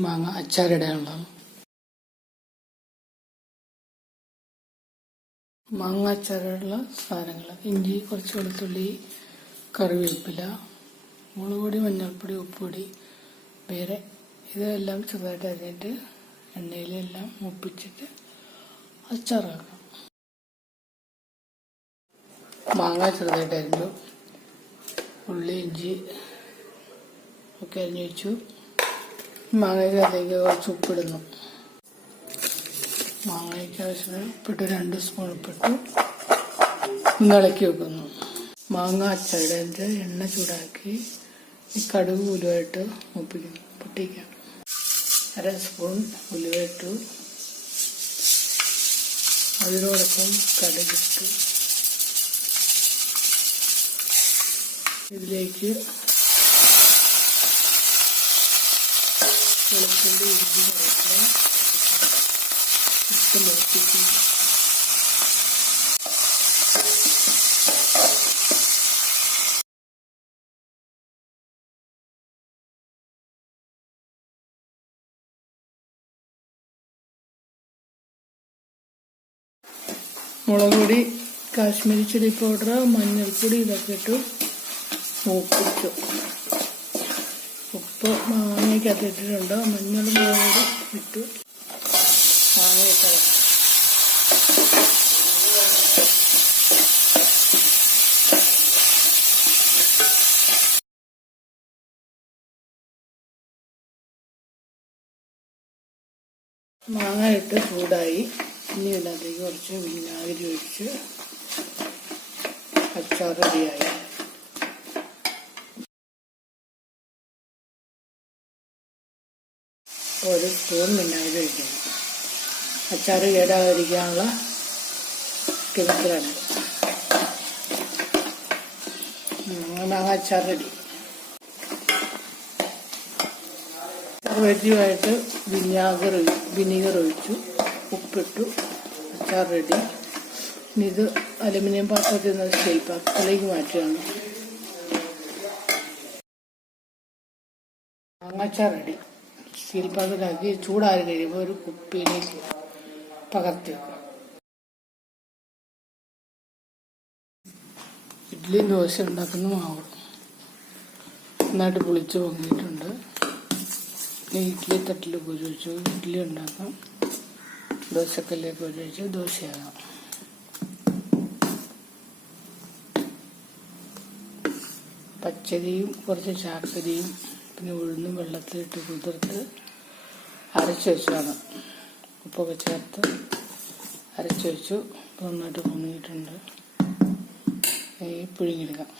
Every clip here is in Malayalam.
മാങ്ങ അച്ചാറിടാനുള്ള മാങ്ങ അച്ചാറിനുള്ള സാധനങ്ങൾ: ഇഞ്ചി, കുറച്ച് വെളുത്തുള്ളി, കറിവേപ്പില, മുളക് പൊടി, മഞ്ഞൾപ്പൊടി, ഉപ്പുപൊടി, വേറെ ഇതെല്ലാം ചെറുതായിട്ട് അരിഞ്ഞിട്ട് എണ്ണയിലെല്ലാം മൂപ്പിച്ചിട്ട് അച്ചാറാക്കാം. മാങ്ങ ചെറുതായിട്ട് അരിഞ്ഞു, ഉള്ളി, ഇഞ്ചി ഒക്കെ അരിഞ്ഞു വെച്ചു. മാങ്ങയ്ക്കകത്തേക്ക് കുറച്ച് ഉപ്പിടുന്നു. മാങ്ങയ്ക്ക് ആവശ്യത്തിന് ഉപ്പിട്ട് 2 സ്പൂൺ ഉപ്പിട്ട് ഇളക്കി വെക്കുന്നു. മാങ്ങ അച്ചാറിട്ട് എണ്ണ ചൂടാക്കി കടുക് ഉലുവായിട്ട് പൊട്ടിക്കാം. 1/2 സ്പൂൺ ഉലുവയിട്ടു. അതിനോടൊപ്പം കടുകിട്ട് ഇതിലേക്ക് വെളുത്തുള്ളി, ഇഞ്ചി, കറിവേപ്പില ഇട്ട് മുളപ്പിക്കുന്നു. മുളക് പൊടി, കാശ്മീരി ചില്ലി പൗഡർ, മഞ്ഞൾപ്പൊടി ഇതൊക്കെ ഇട്ട് മൂപ്പിച്ചു. ഉപ്പ് മാങ്ങയ്ക്കകത്ത് ഇട്ടിട്ടുണ്ട്. മഞ്ഞൾ, മുളക് പൊടി ഇട്ടു. മാങ്ങയിട്ട് മാങ്ങ ഇട്ട് ചൂടായി. ഇനി ഇതിനകത്തേക്ക് കുറച്ച് വിനാഗിരി ഒഴിച്ച് അച്ചാർ റെഡിയായി. ഒരു സ്പൂൺ വിനാഗിരി ഒഴിക്കണം. അച്ചാർ കേടാതിരിക്കാനുള്ള കെമിക്കലാണ്. മാങ്ങ അച്ചാർ റെഡി. വെജിയുമായിട്ട് വിനീഗർ ഒഴിച്ചു, ഉപ്പിട്ടു, അച്ചാർ റെഡി. ഇനി ഇത് അലുമിനിയം പാത്രത്തിൽ നിന്ന് സ്റ്റീൽ പാത്രത്തിലേക്ക് മാറ്റുകയാണ്. മാങ്ങാച്ചാർ റെഡി. സ്റ്റീൽ പാത്രത്തിലാക്കി ചൂടാറി കഴിയുമ്പോൾ ഒരു കുപ്പിയിലേക്ക് പകർത്തി വെക്കും. ഇഡ്ഡലിയും ദോശ ഉണ്ടാക്കുന്ന മാവ് നന്നായിട്ട് പുളിച്ച് പൊങ്ങിയിട്ടുണ്ട്. ഇഡ്ഡലി തട്ടിൽ കോരി വെച്ചു ഇഡ്ഡലി ഉണ്ടാക്കാം. ദോശക്കല്ലേക്ക് കോരി വെച്ച് ദോശയാകാം. പച്ചരിയും കുറച്ച് ചാക്കരിയും പിന്നെ ഉഴുന്നും വെള്ളത്തിലിട്ട് കുതിർത്ത് അരച്ച് വെച്ചാണ്. ഉപ്പൊക്കെ ചേർത്ത് അരച്ച് വെച്ചു. നന്നായിട്ട് പൊങ്ങിയിട്ടുണ്ട്. പുഴുങ്ങിയെടുക്കാം.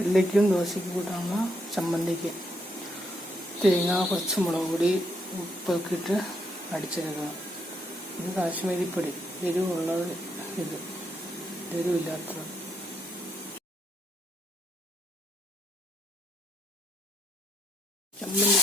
ഇഡ്ഡലിക്കും ദോശയ്ക്കും കൂട്ടാനുള്ള ചമ്മന്തിക്ക് തേങ്ങ, കുറച്ച് മുളക് പൊടി, ഉപ്പൊക്കെ ഇട്ട് അടിച്ചെടുക്കണം. ഇത് കാശ്മീരിപ്പൊടി, എരിവുള്ളത്. ഇത് എരിവില്ലാത്തത്. ചമ്മന്തി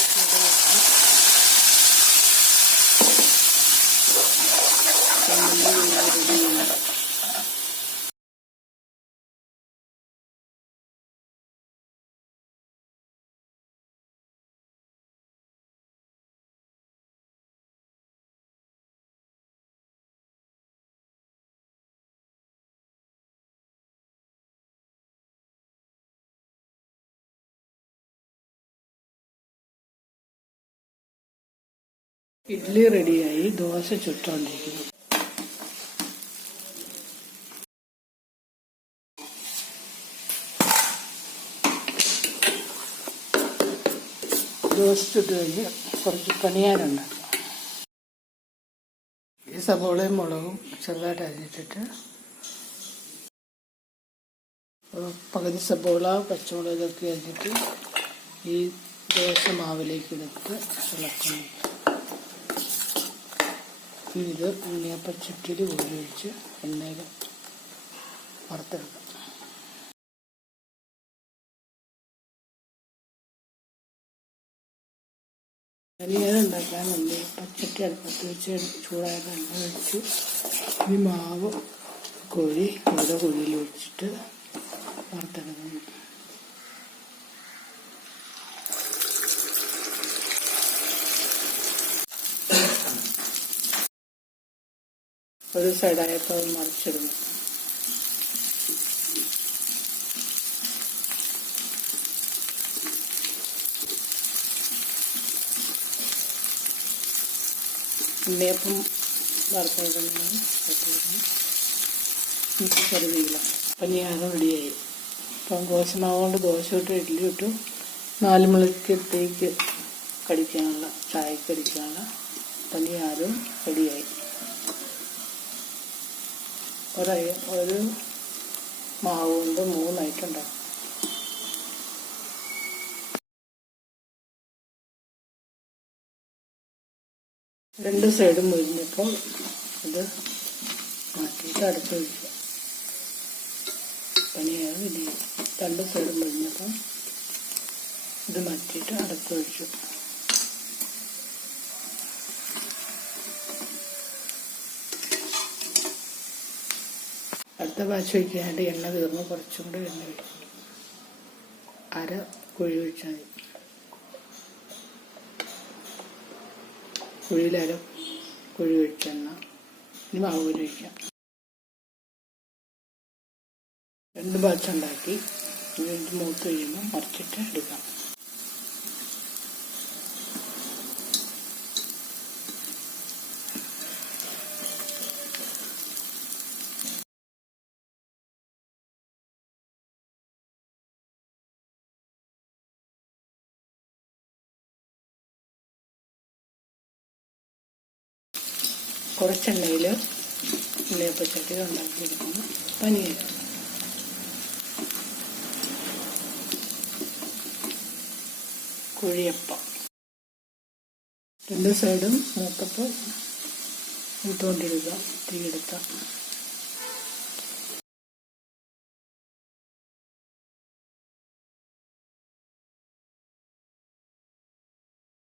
ഇഡ്ഡലി റെഡിയായി. ദോശ ചുട്ടുകൊണ്ടിരിക്കുന്നു. ദോശ ചുട്ട് കഴിഞ്ഞ് കുറച്ച് പണിയാറുണ്ടാക്കാം. ഈ സവോളയും മുളകും ചെറുതായിട്ട് അരിഞ്ഞിട്ടിട്ട് പകുതി സവോള, പച്ചമുളക് ഇതൊക്കെ അരിഞ്ഞിട്ട് ഈ ദോശ മാവിലേക്ക് എടുത്ത് ഇളക്കുന്നു. ഇത് ഉണ്ണിയപ്പച്ചട്ടിയിൽ ഉപയോഗിച്ച് എണ്ണയിൽ വറുത്തെടുക്കാം. പനിയാരം ഉണ്ടാക്കാൻ ഉണ്ണിയപ്പച്ചട്ടി അടുപ്പത്ത് വെച്ച് ചൂടായ എണ്ണ വെച്ചു. ഈ മാവ് കോരി ഓരോ കുഴിയിൽ ഒഴിച്ചിട്ട് വറുത്തെടുക്കുന്നു. ഒരു സൈഡായപ്പോൾ അത് മറിച്ചിടുന്നു. ഉണ്ണിയപ്പം വറുത്തെടുക്കുന്നതാണ് എനിക്ക് കരുതിയില്ല. പനിയാകം റെഡിയായി. ഇപ്പം ദോശമാവ് കൊണ്ട് ദോശ ഇട്ട് ഇഡ്ഡലി ഇട്ടു. 4 മണിക്കത്തേക്ക് കടിക്കാനുള്ള ചായക്ക് കടിക്കാനുള്ള പനിയാരും റെഡിയായി. ഒരു മാവ് കൊണ്ട് 3 ഐറ്റം ഉണ്ടാക്കും. രണ്ട് സൈഡും മുരിഞ്ഞപ്പോൾ ഇത് മാറ്റിയിട്ട് അടുത്ത് വയ്ക്കുക. പനിയാകും ഇനി 2 സൈഡും മുരിഞ്ഞപ്പം ഇത് മാറ്റിയിട്ട് അടുത്ത് വെച്ചു. അടുത്ത ബാച്ച് വയ്ക്കാനായിട്ട് എണ്ണ തീർന്ന് കുറച്ചും കൂടി എണ്ണ ഒഴിക്കും. 1/2 കുഴി ഒഴിച്ചാൽ മതി. കുഴിയിൽ 1/2 കുഴി ഒഴിച്ചെണ്ണ. ഇനി മാവ് കുഴി ഒഴിക്കാം. 2 ബാച്ച് ഉണ്ടാക്കി വീണ്ടും മൂത്ത് കഴിയുമ്പോൾ മറിച്ചിട്ട് എടുക്കാം. കുറച്ചെണ്ണയിൽ ഉള്ളിയപ്പച്ചട്ടി ഉണ്ടാക്കിയെടുക്കുന്ന പനീർ. കുഴിയപ്പം 2 സൈഡും മൂത്തപ്പോൾ ഇട്ടുകൊണ്ടിരിക്കുക. തീയെടുത്ത